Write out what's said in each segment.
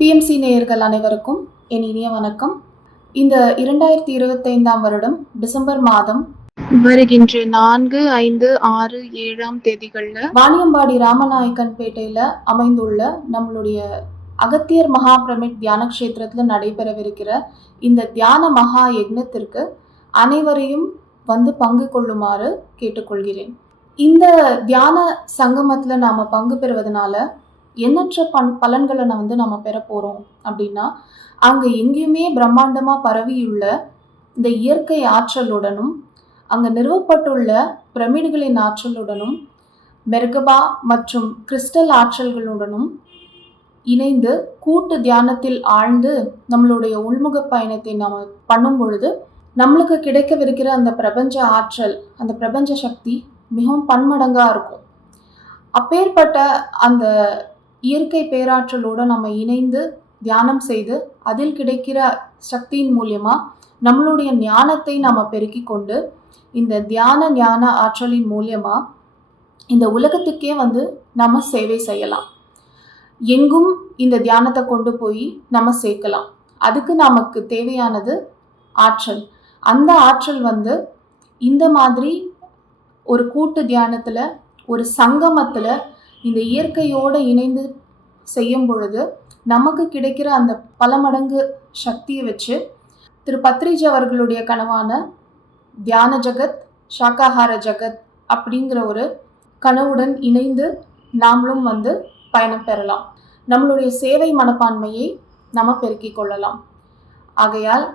PMC நேயர்கள் அனைவருக்கும் என் இனிய வணக்கம். இந்த 2025ஆம் வருடம் டிசம்பர் மாதம் வருகின்ற 4, 5, 6, 7ஆம் தேதிகளில் வாணியம்பாடி ராமநாயக்கன்பேட்டையில் அமைந்துள்ள நம்மளுடைய அகத்தியர் மகா பிரமிட் தியான கஷேத்திரத்தில் நடைபெறவிருக்கிற இந்த தியான மகா யக்னத்திற்கு அனைவரையும் வந்து பங்கு கொள்ளுமாறு கேட்டுக்கொள்கிறேன். இந்த தியான சங்கமத்தில் நாம் பங்கு பெறுவதனால எண்ணற்ற பலன்களை நம்ம பெற போகிறோம் அப்படின்னா, அங்கே எங்கேயுமே பிரம்மாண்டமாக பரவியுள்ள இந்த இயற்கை ஆற்றலுடனும் அங்கே நிறுவப்பட்டுள்ள பிரமிடுகளின் ஆற்றலுடனும் மெர்கபா மற்றும் கிறிஸ்டல் ஆற்றல்களுடனும் இணைந்து கூட்டு தியானத்தில் ஆழ்ந்து நம்மளுடைய உள்முக பயணத்தை நாம் பண்ணும் பொழுது நம்மளுக்கு கிடைக்கவிருக்கிற அந்த பிரபஞ்ச ஆற்றல், அந்த பிரபஞ்ச சக்தி மிகவும் பன்மடங்காக இருக்கும். அப்பேற்பட்ட அந்த இயற்கை பேராற்றலோடு நம்ம இணைந்து தியானம் செய்து அதில் கிடைக்கிற சக்தியின் மூலியமாக நம்மளுடைய ஞானத்தை நாம் பெருக்கி கொண்டு இந்த ஞான ஆற்றலின் மூலியமாக இந்த உலகத்துக்கே வந்து நம்ம சேவை செய்யலாம். எங்கும் இந்த தியானத்தை கொண்டு போய் நம்ம சேர்க்கலாம். அதுக்கு நமக்கு தேவையானது ஆற்றல். அந்த ஆற்றல் வந்து இந்த மாதிரி ஒரு கூட்டு தியானத்தில், ஒரு சங்கமத்தில் இந்த இயற்கையோடு இணைந்து செய்யும் பொழுது நமக்கு கிடைக்கிற அந்த பல மடங்கு சக்தியை வச்சு திரு பத்ரிஜி அவர்களுடைய கனவான தியான ஜகத், சாக்காஹார ஜகத் அப்படிங்கிற ஒரு கனவுடன் இணைந்து நாமளும் வந்து பயணம் பெறலாம். நம்மளுடைய சேவை மனப்பான்மையை நம்ம பெருக்கிக் கொள்ளலாம். ஆகையால்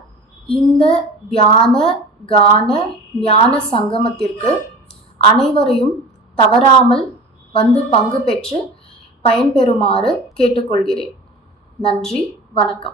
இந்த தியான கான ஞான சங்கமத்திற்கு அனைவரையும் தவறாமல் வந்து பங்கு பெற்று பயன்பெறுமாறு கேட்டுக்கொள்கிறேன். நன்றி, வணக்கம்.